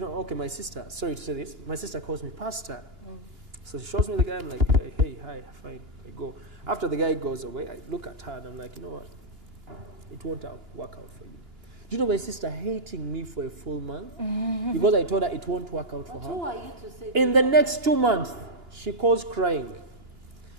you know, okay, my sister, sorry to say this, my sister calls me pastor. So she shows me the guy, I'm like, hey, hi, fine, I go. After the guy goes away, I look at her and I'm like, you know what, it won't work out for you. Do you know my sister hating me for a full month? Because I told her it won't work out for her. Who are you to say In the next 2 months, she calls crying.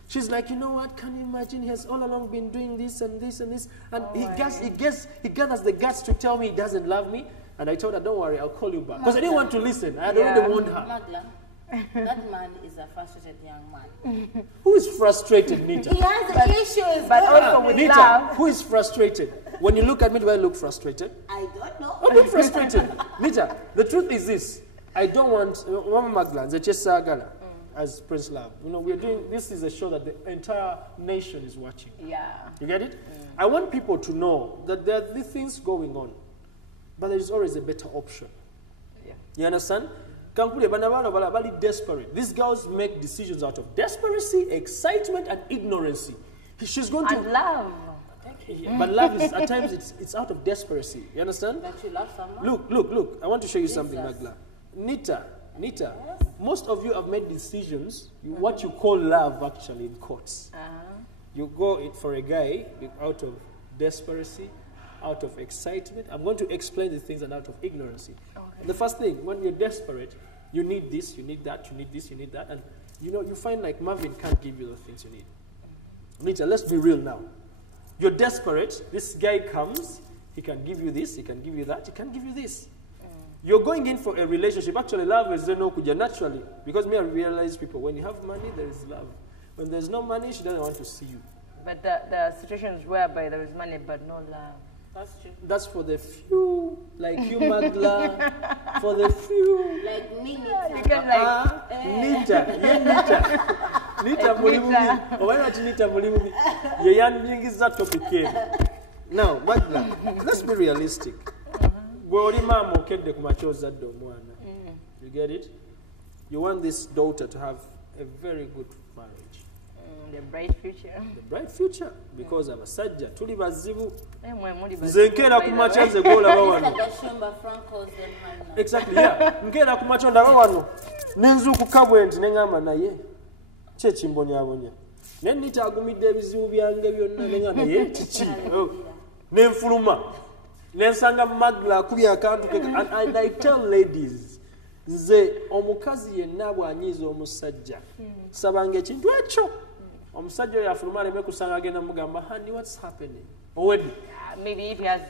She's like, you know what, can you imagine he has all along been doing this and this and this, and he gathers the guts to tell me he doesn't love me, and I told her, don't worry, I'll call you back. Because I didn't want to listen. I had already warned her. Magla, that man is a frustrated young man. Who is frustrated, Nita? He has issues. But also with Nita, love. who is frustrated? When you look at me, do I look frustrated? I don't know. I look frustrated. Nita, the truth is this. I don't want, Mama Magla, the Chesagala, as Prince Love. You know, we're doing, this is a show that the entire nation is watching. Yeah. You get it? I want people to know that there are these things going on, but there is always a better option. Yeah. You understand? Desperate. These girls make decisions out of desperation, excitement, and ignorancy. She's going to... And love. Yeah, but love is, at times, it's out of desperation. You understand? That you love someone? Look. I want to show you something, Magla. Nita, most of you have made decisions, what you call love, actually, in courts. You go for a guy out of desperation, out of excitement. I'm going to explain the things and out of ignorancy. Okay. The first thing, when you're desperate, you need this, you need that, you need this, you need that. And, you know, you find like Marvin can't give you the things you need. Nita, let's be real now. You're desperate. This guy comes. He can give you this. He can give you that. He can give you this. You're going in for a relationship. Actually, love is no kuja naturally. Because me, I realize people, when you have money, there is love. When there's no money, she doesn't want to see you. But there are situations whereby there is money but no love. That's true. That's for the few, like you, Magla. For the few. Like me, You can like... Nita. Yeah, Nita. Nita mulimubi. Why not Nita mulimubi? Yeyan nyingi za topic here. Now, Magla, let's be realistic. You get it? You want this daughter to have a very good marriage. The bright future. The bright future. Because I'm a sajja. Tuli bazibu. Zenkera kumacha nze gola bawano. Exactly, yeah. Nkera kumacha ndaba wano. Nenzuku kabwenti nengamba naye. Kye kimbonyabonya. Ne Nita agumidde ebizibu byange byonna nengamba ye kiki. Nenfuluma. Nensanga Magla akubya akantu and I tell ladies, ze omukazi yenna bw'anyiiza omusajja sabanga ekintu ekyo omusajja oyo afuluma aleme kusanga agenda mugamba, honey, what's happening? Already. Maybe if he has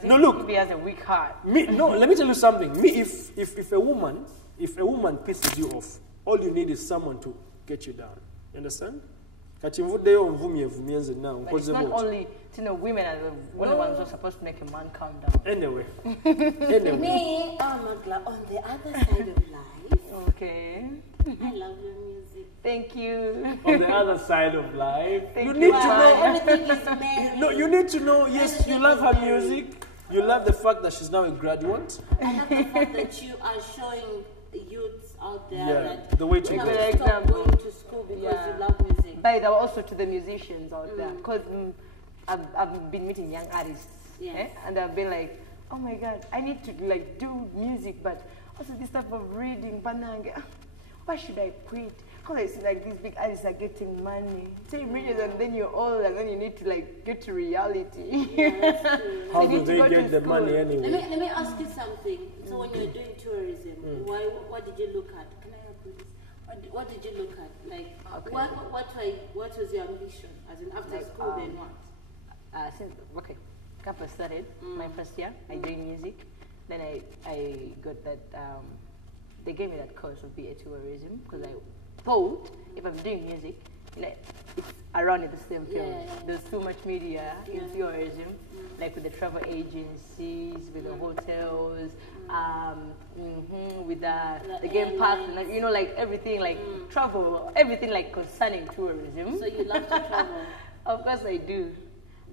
a weak heart. Let me tell you something. If a woman pisses you off, all you need is someone to get you down. You understand? But it's not only women are the ones who are supposed to make a man calm down. Anyway. Me, Magla, on the other side of life. Okay. I love your music. Thank you. On the other side of life. You need to know. Everything is married. No, you need to know, yes, you love her music. You love the fact that she's now a graduate. I love the fact that you are showing youths out there that the way to go. Stop going to school because you love music. But also to the musicians out there. Because I've been meeting young artists. And I've been like, oh my God, I need to like do music, but also this type of reading, bananga. Why should I quit? Because I see like these big artists are getting money. 10 million and then you're old and then you need to like get to reality. How do they get the money anyway? Let me ask you something. So when you're doing tourism, what did you look at? Can I help you with this? What did you look at? Like, what was your ambition? As in after school, then what? Campus started, my first year, I did music. Then I got that, they gave me that course of BA tourism because I thought if I'm doing music, it's around in the same field. Yeah. There's too much media in tourism, like with the travel agencies, with the hotels, with the game parks, and, like everything, like travel, everything like concerning tourism. So you love to travel? Of course I do.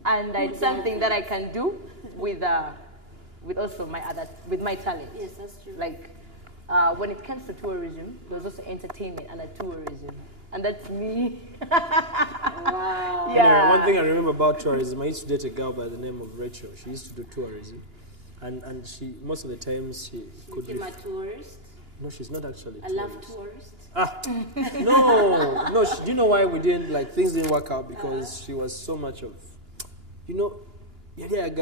And it's something that I can do with also my talent. Yes, that's true. Like when it comes to tourism, there's also entertainment and tourism, and that's me. Wow. Yeah. Anyway, one thing I remember about tourism, I used to date a girl by the name of Rachel. She used to do tourism, and she most of the times she could became a tourist. No, she's not actually. I love tourists. No. Do you know why we didn't, like, things didn't work out? Because she was so much of, you know, she upgrades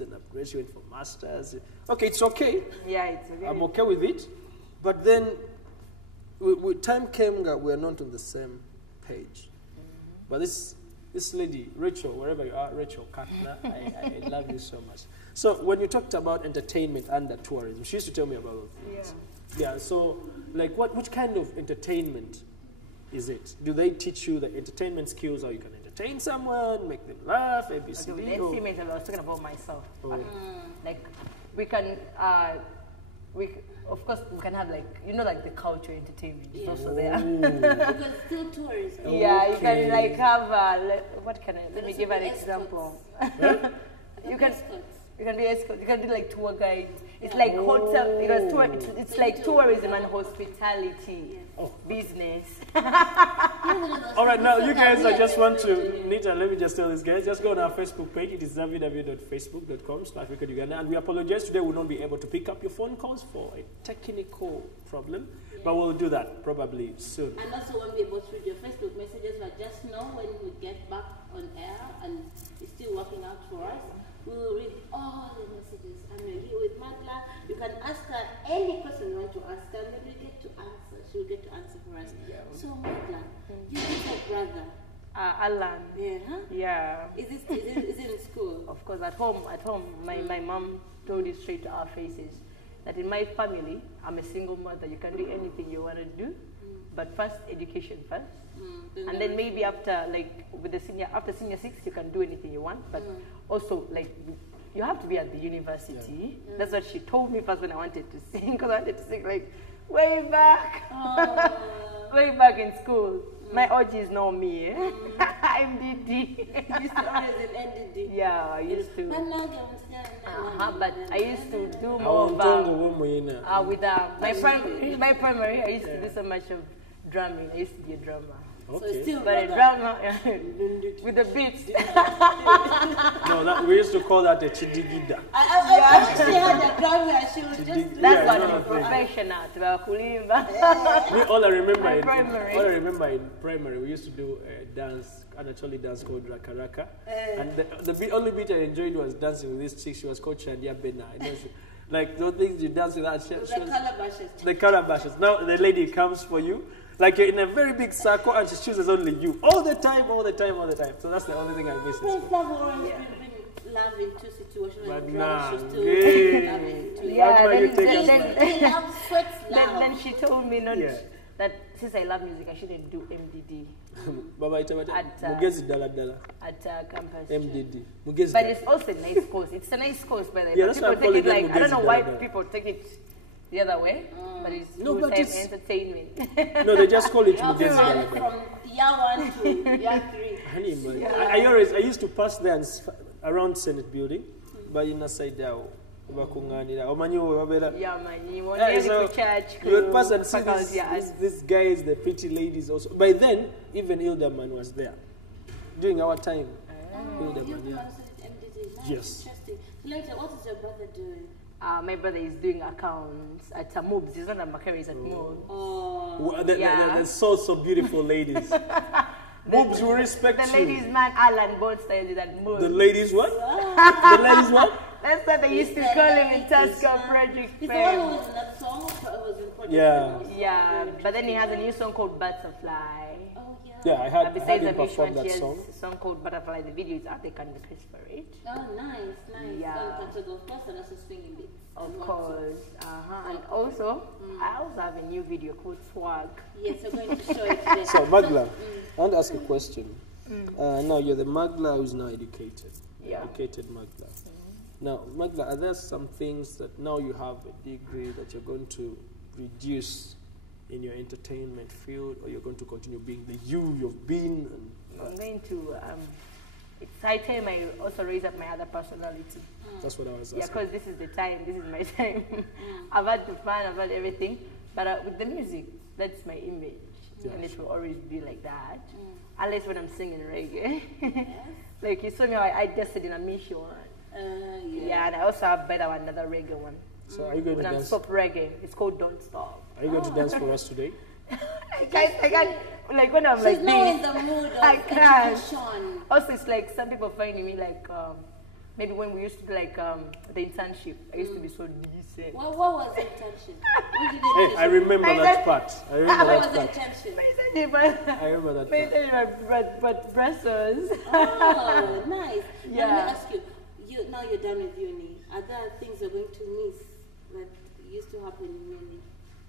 and upgrades. She went for masters. Okay, it's okay. Yeah, it's okay. I'm okay with it. But then, time came that we're not on the same page. But this lady, Rachel, wherever you are, Rachel Katna, I love you so much. So when you talked about entertainment under tourism, she used to tell me about those things. Yeah, so like which kind of entertainment is it? Do they teach you the entertainment skills, how you can entertain someone, make them laugh, ABCD? Okay, with entertainment, I was talking about myself. Like we can, of course, we can have like, you know, like the culture entertainment is also there. Because still tourism. Yeah, you can like have, what can I, let me give an example. You can be escort. You can be like tour guide. It's like hotel, because it's like tourism and hospitality business. All right, now you guys, I just want to, Nita, let me just tell this guys, just go on our Facebook page. It is www.facebook.com/Uganda. And we apologize today, we will not be able to pick up your phone calls for a technical problem. But we'll do that probably soon. And also won't be able to read your Facebook messages, but just know when we get back on air and it's still working out for us, we will read all the messages. And we're here with Magla. You can ask her any question you want to ask her, and maybe get to answer. She will get to answer for us. So Magla, you have a brother. Alan. Yeah. Huh? Yeah. Is it in school? Of course, at home, my mom told it straight to our faces that in my family, I'm a single mother. You can do anything you want to do, but first education first. And then maybe after, like, with the after senior 6, you can do anything you want, but also, like, you have to be at the university. That's what she told me first when I wanted to sing, because I wanted to sing, like, way back, way back in school. My OGs know me. I'm DD. You used to always in NDD. Yeah, I used to. But I used to do more of with my primary. I used to do so much of drumming. I used to be a drummer. Okay. So still but a drummer with the beats. No, we used to call that a chidigida. I actually had a drummer. She was just. That's what I'm professional. All I remember in primary, we used to do a dance, an actually dance called Raka Raka. And the only bit I enjoyed was dancing with this chick. She was called Shadia Bena. I know like those things you dance with that. The calabashes. Now the lady comes for you. Like you're in a very big circle and she chooses only you. All the time. So that's the only thing I miss. Friends have always been love in two situations. But then she told me not that since I love music, I shouldn't do MDD. At campus. MDD. But it's also a nice course. It's a nice course, by the way. Yeah, that's why people take it like, I don't know why people take it the other way, but it's full-time entertainment. No, they just call it Mugezi Dala. From year 1 to year 3. I used to pass there around Senate building, but in a side there. You would pass and see these guys, the pretty ladies also. By then, even Hilderman was there. During our time. Hilderman, yes. Interesting. Later, what is your brother doing? My brother is doing accounts at Moobs. He's not at Macquarie, he's at Moobs. Oh. They're so beautiful ladies. Moobs will respect you. The ladies' man, Alan, both studied at Moobs. The ladies what? The ladies what? That's what they used to call him in Tusker Project. He's the one who was in that song, was in Project. Yeah, but then he has a new song called Butterfly. Oh, yeah. Yeah, I had him perform that song. A song called Butterfly. The video is out. They can request for it. Oh, nice. Yeah. Of course, and also swinging bits. Of course. And also, I also have a new video called Swag. Yes, we're going to show it today. So, Magla, I want to ask a question. Now, you're the Magla who's now educated. Yeah. Educated Magla. Now, Magla, are there some things that now you have a degree that you're going to reduce in your entertainment field, or you're going to continue being the you've been? I'm going to, it's high time I also raise up my other personality. That's what I was asking. Yeah, because this is the time, this is my time. I've had the fun, I've had everything, but with the music, that's my image. Yes. And it will always be like that. Unless when I'm singing reggae. Yes. Like you saw me, I tested in a mission one. Yeah, and I also have better one, another reggae one. So are you going to dance? Stop reggae. It's called Don't Stop. Are you going to dance for us today? I can't, like when I'm like She's this. now in the mood of I can't. education. Also, it's like some people finding me like, maybe when we used to do like the internship, I used to be so decent. What was the intention? We did Hey, I remember that part. I remember What that was the part. intention? I remember that part. But Brussels. Oh, nice. Yeah. Now, let me ask you, now you're done with uni, are there things you're going to miss that used to happen in uni?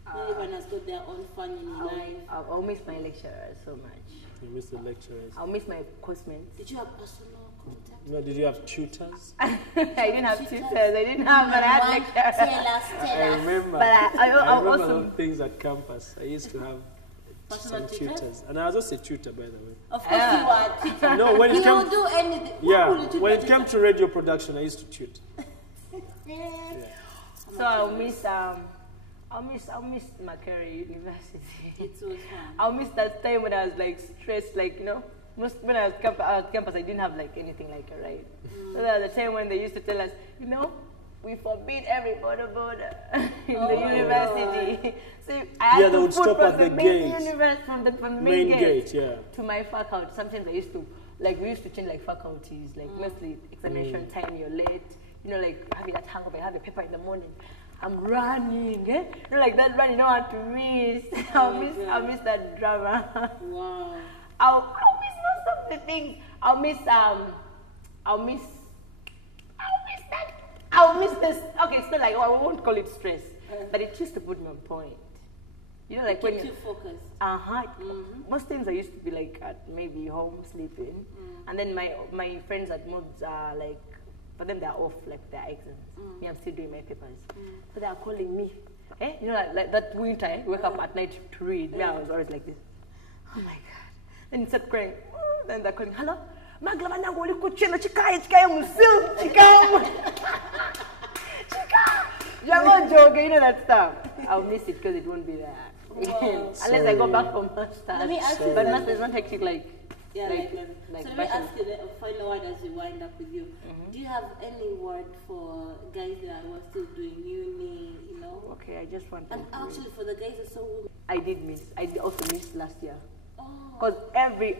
Everyone has got their own fun in life. I'll miss my lecturers so much. You miss the lecturers. I'll miss my coursements. Did you have personal contact? No, did you have tutors? I didn't have tutors. I didn't have, but I had lecturers. Tell us. I remember. But I remember also some things at campus. I used to have Personal some tutors? tutors. And I was also a tutor, by the way. Of course you are a tutor. No, when it You came... will do anything. Yeah, What will you when it do? came to radio production, I used to tute. so I'll miss Macquarie University. It was fun. I'll miss that time when I was like stressed, like when I was at campus, I didn't have like anything like a right. So there was a time when they used to tell us, we forbid every border in the university. So I had Yeah, they to would put stop from at the the main gate. universe, from the Main main gate, yeah. to my faculty. Sometimes I used to, we used to change like faculties, like mostly examination time, you're late. Like having that hangover, I have a paper in the morning. I'm running, like that running, I want to miss. I'll miss that drama. Wow. I'll miss most of the things. I'll miss this. Okay, it's not like, I won't call it stress, but it used to put me on point. Like when Keep you focused. Most times I used to be like at maybe home sleeping, and then my friends at Moods are like, for them they're off, like their exams. Me, I'm still doing my papers, so they are calling me. Like that winter, I wake up at night to read. Me, I was always like this. Oh my God! Then you start crying. Then they're calling, hello. Maglava nangu ulikuchela chikaya musil chikaya. You're not joking, that stuff. I'll miss it because it won't be there. Wow. Unless I go back for masters. Let me ask you but that. masters not hectic like. Yeah, like so let me ask you the final word as we wind up with you. Do you have any word for guys that were still doing uni, Okay, I just want to. And actually for the guys that saw women. I did miss. I also missed last year. Oh. Because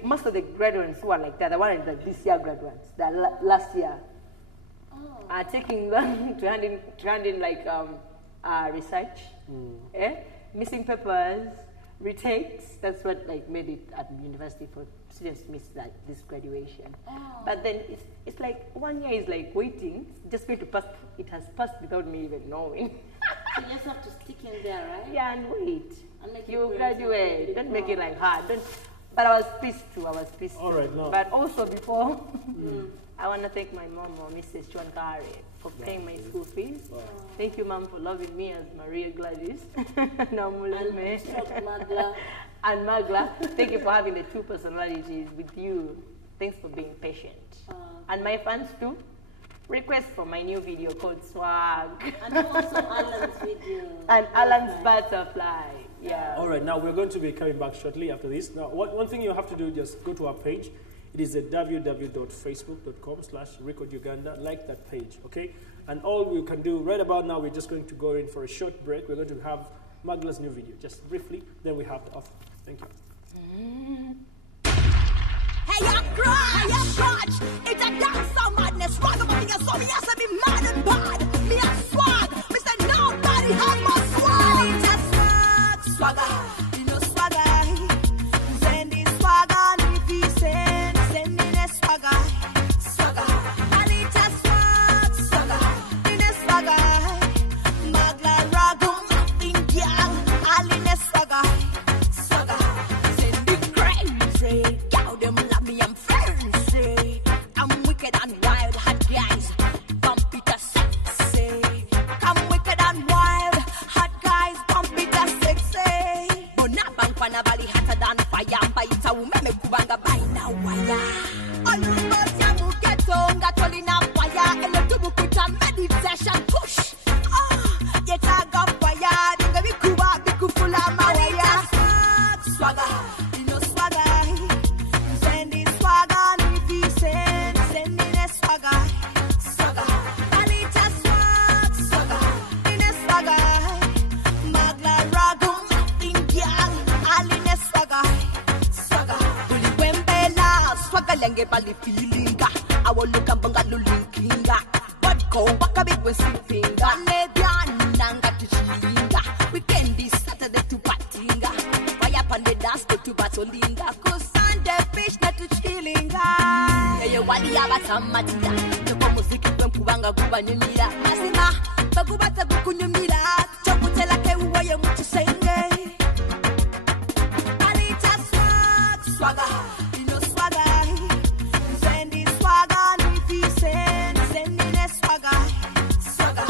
most of the graduates who are like that, the one in this year graduates, that last year, are taking them to hand in like research, missing papers, retakes. That's what like made it at the university for students to miss this graduation. But then it's like 1 year is like waiting, just going to pass. It has passed without me even knowing. So you just have to stick in there, right? Yeah, and wait. And make You it graduate. Don't make it like hard. But I was pissed too. All right, now. But also before, I want to thank my mom, Mrs. Chuankare, for paying my school fees. Wow. Thank you, Mom, for loving me as Maria Gladys. And Magla. And Magla. Thank you for having the two personalities with you. Thanks for being patient. And my fans too. Request for my new video called Swag. And also Alan's video. And Alan's Butterfly. Yeah. All right, now we're going to be coming back shortly after this. Now, one thing you have to do, just go to our page. It is at www.facebook.com/recorduganda. Like that page, okay? And all we can do right about now, we're just going to go in for a short break. We're going to have Magla's new video, just briefly. Then we have the offer. Thank you. Hey, I cry, I catch. It's a dance of madness. Swag about me, so me, I say be mad and bad. Me, I swag. Me say nobody have my swag. It's a swag, swagger. You know swagger. Send this swagger, if he send me the swagger. Swagger. And it's a swag, swagger. In the swagger. Magla ragum, India. All in the swagger. Swagger. Send it crazy. Cow them love me, I'm fancy. I'm wicked and wild, hot guys. Bump it a sexy. Come wicked and wild, bange bali feelinga. I will look and bangalu linkinga. But go back a bit when sleeping. Gane biananga to chilinga. Weekend is Saturday to patinga. Fire up on the dance go to batolinga. Cause Sunday fish not to chilinga. Yeah, wali abatamatia. Toko muziki kwen kubanga kuba nyumira. Asima, bagubata bukunyumira. Chokutela ke uwaye mutu senge. Alita swag, swagger. You know swagger. Sendi swagger, nifi sendi ne swagger. Swagger.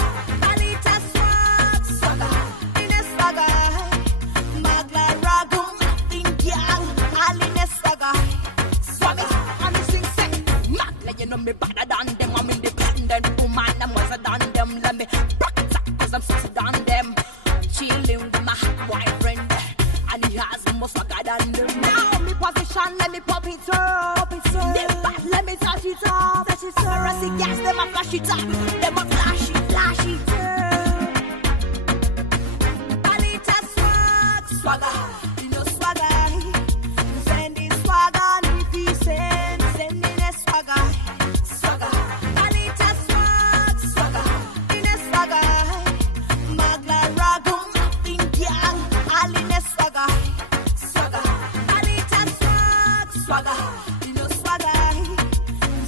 Alita swag, swagger. Ine swagger. Magla ragum, tingyal. Aline swagger. Swagger, I'm sing sing. Magla, you know me better than them. I'm independent woman, I'm wiser than them. Let me rock it up, cause I'm sexy than them. Chilling with my hot boyfriend, and he has more swagger than them. Now me position, let me pop it up. Let me touch it up. Paparazzi gas, them a flash it up. Them a flash it up. Alita swag, swagger. You know swagger. Sendi swagger, nifi sendi ne swagger. Swagger. Alita swag, swagger. Ine swagger. Magla ragum, tingyal. Aline swagger. Swagger. Alita swag, swagger. You know swagger.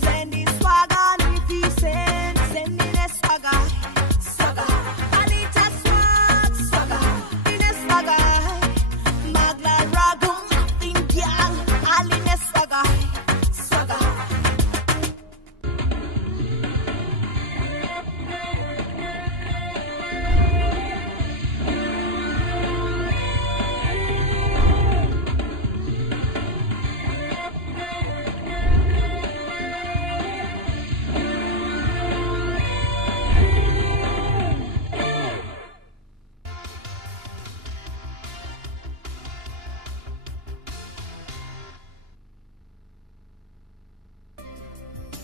Sendi swagger, nifi sendi ne swagger. Swagger. Alita swag, swagger. Ine swagger. Magla ragum, tingyal. Aline swagger. Swagger.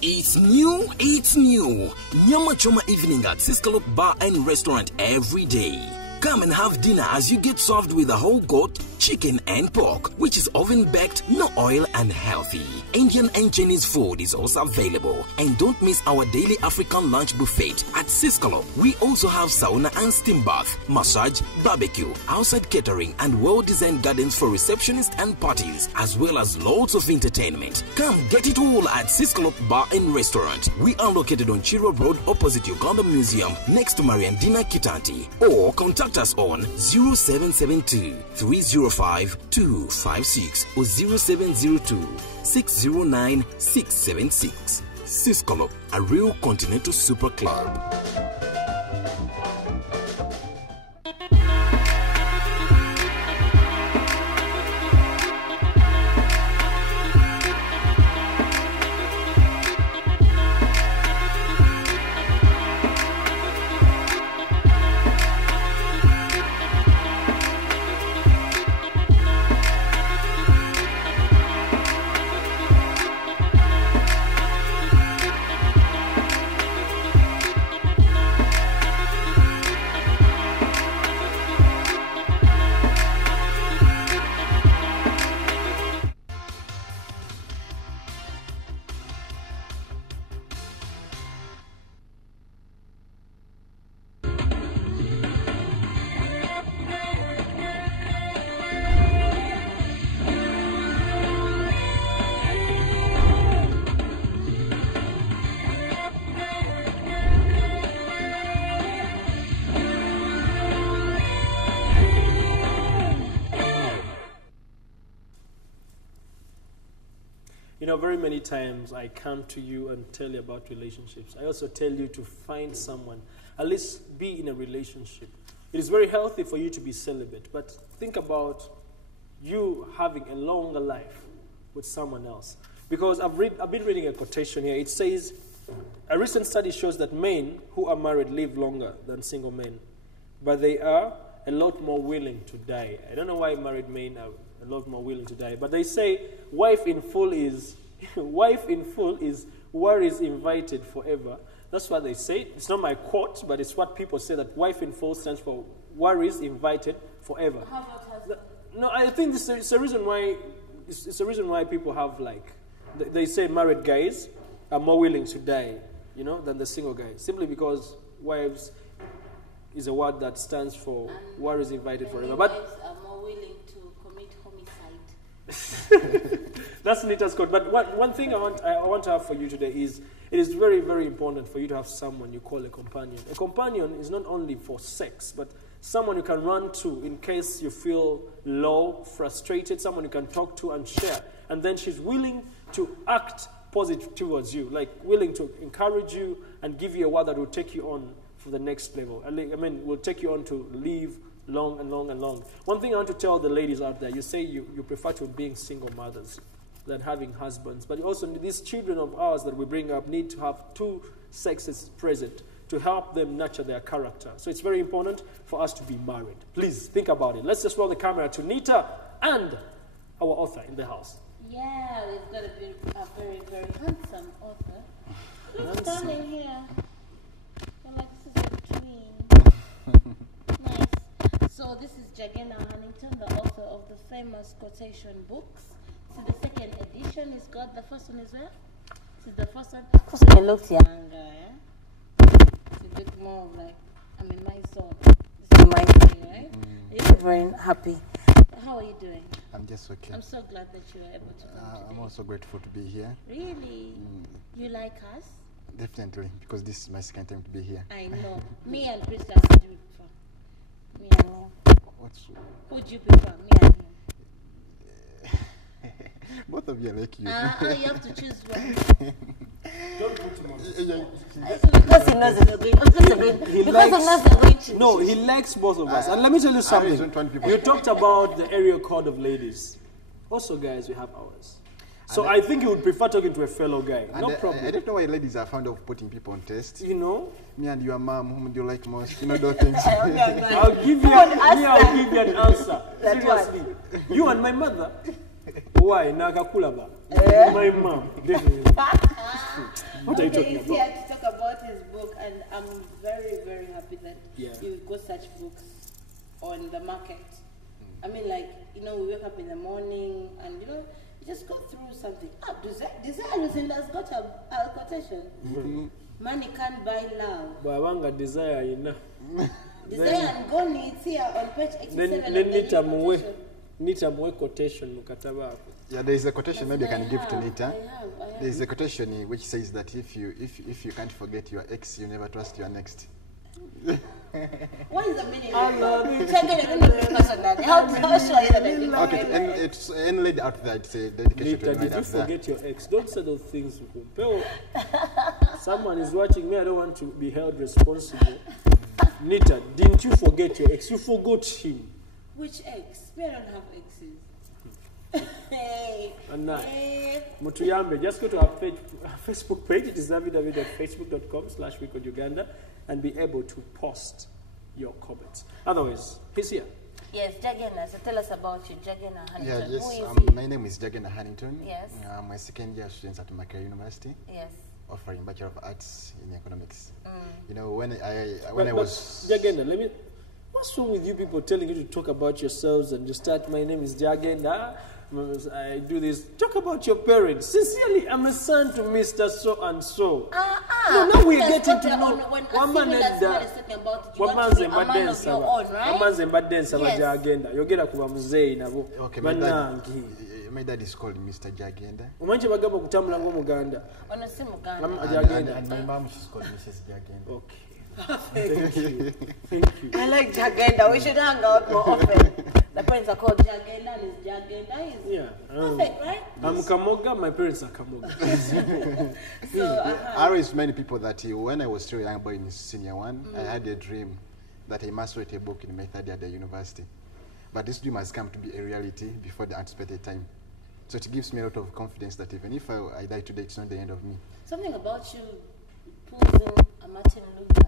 It's new. Nyama Choma evening at Siskalop Bar and Restaurant every day. Come and have dinner as you get served with a whole goat, chicken and pork, which is oven baked, no oil and healthy. Indian and Chinese food is also available. And don't miss our daily African lunch buffet at Siskalop. We also have sauna and steam bath, massage, barbecue, outside catering and well-designed gardens for receptionists and parties, as well as loads of entertainment. Come get it all at Siskalop Bar and Restaurant. We are located on Chiro Road opposite Uganda Museum next to Mariandina Kitanti. Or contact us on 0772 305 256 or 0702 609 676. Siskalop, a real continental super club. You know, very many times I come to you and tell you about relationships. I also tell you to find someone, at least be in a relationship. It is very healthy for you to be celibate, but think about you having a longer life with someone else. Because I've been reading a quotation here. It says, a recent study shows that men who are married live longer than single men, but they are a lot more willing to die. I don't know why married men are a lot more willing to die, but they say wife in full is worries invited forever. That's what they say. It's not my quote, but it's what people say, that wife in full stands for worries invited forever. How about husband? No, I think it's a reason why. It's a reason why people have like they say married guys are more willing to die, you know, than the single guys, simply because wives is a word that stands for war is invited forever. But wives are more willing to commit homicide. that's Nita's quote. But one thing I want to have for you today is, it is very, very important for you to have someone you call a companion. A companion is not only for sex, but someone you can run to in case you feel low, frustrated, someone you can talk to and share. And then she's willing to act positive towards you, like willing to encourage you and give you a word that will take you on for the next level. I mean, will take you on to live long and long and long. One thing I want to tell the ladies out there, you say you prefer to being single mothers than having husbands, but also these children of ours that we bring up need to have two sexes present to help them nurture their character. So it's very important for us to be married. Please think about it. Let's just roll the camera to Nita and our author in the house. Yeah, we've got a very, very handsome author. Who's standing here? You're like, this is a dream. Nice. So this is Jagenda Hannington, the author of the famous quotation books. So the second edition is got. The first one is where? This is the first one. First one looks younger, yeah? It's a bit more like, I'm in my zone. This is my thing, right? You look very happy. How are you doing? I'm just okay. I'm so glad that you were able to come today. I'm also grateful to be here. Really? You like us? Definitely, because this is my second time to be here. I know. Me and Krista have to do it before. Me and you. Who do you prefer? Me and you. Both of you are like you. You have to choose one. Don't put him on. Because he knows it's going. No, he likes both of us. And let me tell you something. You talked about the area code of ladies. Also, guys, we have ours. So I think you would prefer talking to a fellow guy. No problem. I don't know why ladies are fond of putting people on test. You know? Me and your mom, whom do you like most? You know those things. I'll give you an answer. Seriously. You and my mother. Why? Nagakulaba. My mom. Definitely. What are you talking about? He's here to talk about his book, and I'm very, very happy that you've got such books on the market. I mean, like, you know, we wake up in the morning and, you know, you just go through something. Desire has got a quotation. Money can't buy love. Bawanga desire ina. Desire and Goni, it's here on page 87 then Nita mwe quotation mukataba. Yeah, there is a quotation maybe I can give to Nita. I have. There is a quotation which says that if you can't forget your ex, you never trust your next. What is the meaning? I love it. How sure are you that I think? Okay, and it's any lady out there, it's a dedication to Nita, a did lady you out there. forget your ex? Don't say those things. Someone is watching me. I don't want to be held responsible. Nita, didn't you forget your ex? You forgot him. Which ex? We don't have exes. Mutuyambe, just go to our Facebook page. It is www.facebook.com/WeCodeUganda and be able to post your comments. Otherwise, he's here. Yes, Jagenda. So tell us about you, Jagenda Hannington. Yeah, yes. Who is he? My name is Jagenda Hannington. Yes. I'm a second year student at Makerere University. Yes. Offering Bachelor of Arts in Economics. You know, when But I was Jagenda, what's wrong with you people telling you to talk about yourselves and you start, my name is Jagenda, I do this. Talk about your parents. Sincerely, I'm a son to Mr. So-and-so. No, now we're getting to know. Woman and okay, my dad is called Mr. Jagenda. And my mom is called Mrs. Jagenda. Okay. Thank you. Thank you. I like Jagenda. We should hang out more often. The parents are called Jagenda and it's Jagenda. Yeah. Perfect, right? I'm Kamoga, my parents are Kamoga. I always remind people that when I was still a young boy in senior one, I had a dream that I must write a book in my third year at the university. But this dream has come to be a reality before the anticipated time. So it gives me a lot of confidence that even if I die today, it's not the end of me. Something about you pulls in a Martin Luther.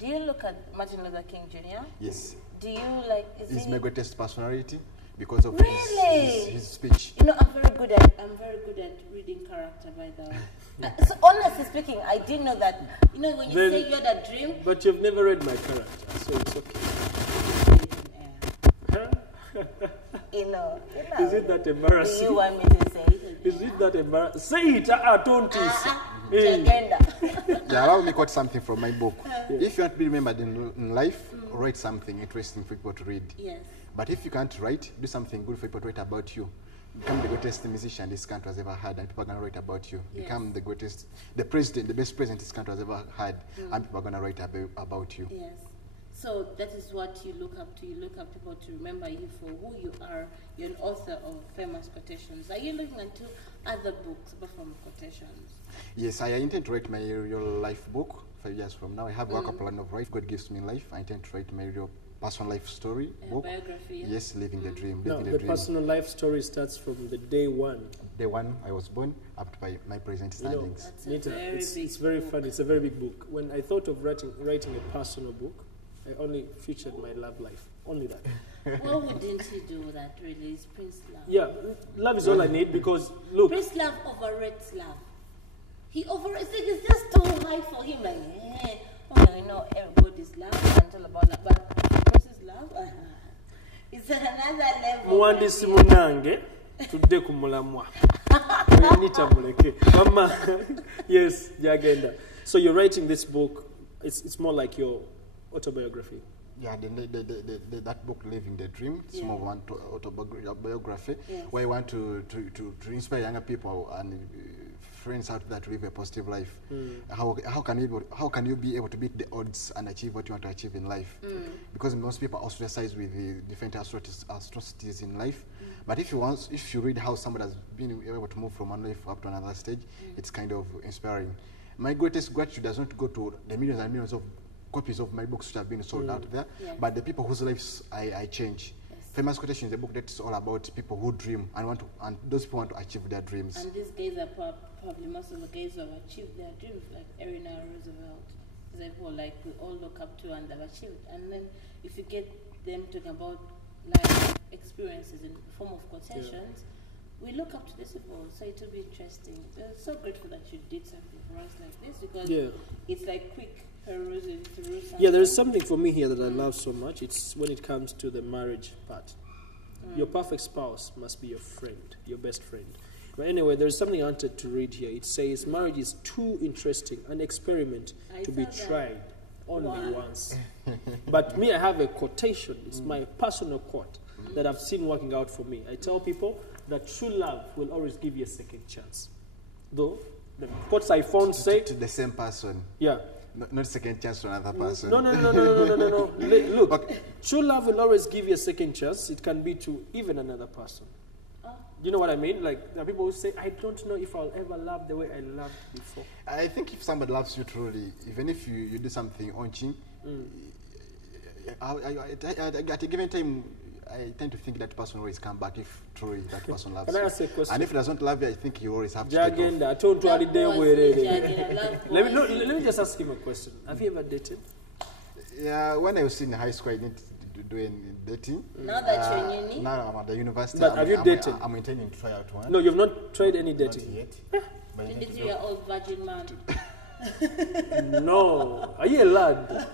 Do you look at Martin Luther King Jr.? Yes. Do you like? He's my greatest personality because of his speech. You know, I'm very good at reading character, by the way. So honestly speaking, I didn't know that. You know, when you say you had a dream. But you've never read my character, so it's okay. You know. Is it that embarrassing? Do you want me to say it? Is it that embarrassing? Say it, don't Jagenda. Yeah, allow me quote something from my book. If you want to be remembered in life, write something interesting for people to read. Yes. But if you can't write, do something good for people to write about you. Become the greatest musician this country has ever had, and people are going to write about you. Yes. Become the greatest, the president, the best president this country has ever had, and people are going to write about you. Yes. So that is what you look up to. You look up people to remember you for who you are. You're an author of famous quotations. Are you looking into other books apart from quotations? Yes, I intend to write my real life book 5 years from now. I have a plan of life. God gives me life. I intend to write my real personal life story book. Biography. Yeah? Yes, living the dream. No, Living the dream. personal life story starts from the day one. The one I was born up to my present You know, standings. That's a Nita, very it's big very book. fun. It's a very big book. When I thought of writing a personal book, I only featured my love life. Only that. What wouldn't he do that really? Is Prince Love? Yeah, love is all I need because, look, Prince Love overrates love. He overrates it. It's just too high for him. Like, oh, you know, everybody's love and all about love. But Prince's love, it's another level. muwandisi munange tudde ku mulamwa. Nita muleke. Mama, yes, jagenda. So you're writing this book. It's more like your autobiography. Yeah, that book, Living the Dream, it's more one autobiography, where I want to inspire younger people and friends out there to live a positive life. How can you be able to beat the odds and achieve what you want to achieve in life? Because most people are ostracized with the different atrocities in life. But if you read how somebody has been able to move from one life up to another stage, it's kind of inspiring. My greatest gratitude does not go to the millions and millions of copies of my books which have been sold out there, but the people whose lives I change. Yes. Famous Quotation is a book that's all about people who dream and those people want to achieve their dreams. And these guys are probably most of the guys who have achieved their dreams, like Eleanor Roosevelt. These are people like we all look up to and have achieved. And then if you get them talking about life experiences in the form of quotations, we look up to these people, so it will be interesting. We're so grateful that you did something for us like this because it's like quick perusing through something. Yeah, there's something for me here that I love so much. It's when it comes to the marriage part. Your perfect spouse must be your friend, your best friend. But anyway, there's something I wanted to read here. It says, marriage is too interesting, an experiment to be tried only once. But me, I have a quotation. It's my personal quote that I've seen working out for me. I tell people that true love will always give you a second chance. Though, the quotes I found say... To the same person. Yeah. Not second chance to another person. No. Look, true love will always give you a second chance. It can be to even another person. You know what I mean? Like, there are people who say, I don't know if I'll ever love the way I loved before. I think if somebody loves you truly, even if you do something onching, at a given time, I tend to think that person will always come back if truly that person loves Can I ask a question? And if he doesn't love you, I think you always have to Jagenda, I told you let me just ask him a question. Have you ever dated? Yeah, when I was in high school, I didn't do any dating. Now that you're in uni? Now I'm at the university. But have you dated? I'm intending to try out one. No, you've not tried any dating? Not yet. 23-year-old virgin man. No. Are you a lad?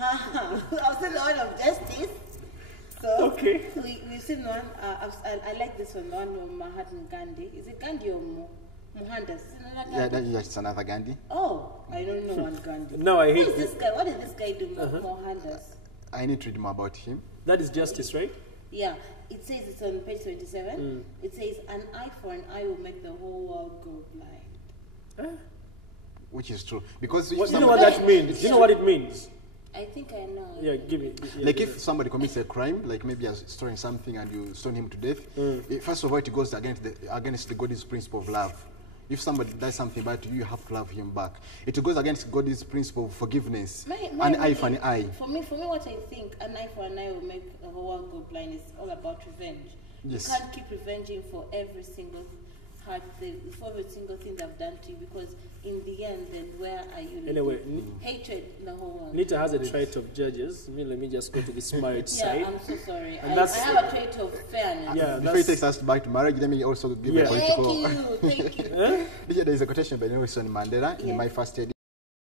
I've seen the one of justice. So Okay. We've seen one. I like this one. The one of Mahatma Gandhi. Is it Gandhi or Mohandas? Is it another Gandhi? Yeah, it's another Gandhi. Oh, I don't know one Gandhi. No, I hate Who is this guy? What did this guy do? Mohandas. I need to read more about him. That is justice, right? Yeah. It says it's on page 27. It says an eye for an eye will make the whole world go blind. Which is true. Because What, you know what that means? You know what it means? I think I know. Yeah, give me. Yeah, like give if somebody commits a crime, like maybe you're storing something and you stone him to death, first of all it goes against the God's principle of love. If somebody does something bad to you, you have to love him back. It goes against God's principle of forgiveness. An eye for an eye. For me, what I think an eye for an eye will make the whole world go blind is all about revenge. Yes. You can't keep revenging for every single for every single thing they've done to you, because in the end, then where are you? Anyway, hatred in the whole world. Nita has a trait of judges. Let me just go to this marriage side. I'm so sorry. And I have a trait of fairness. Yeah, before he takes us back to marriage, let me also give a political... Thank you. There is a quotation by Nelson Mandela in my first year.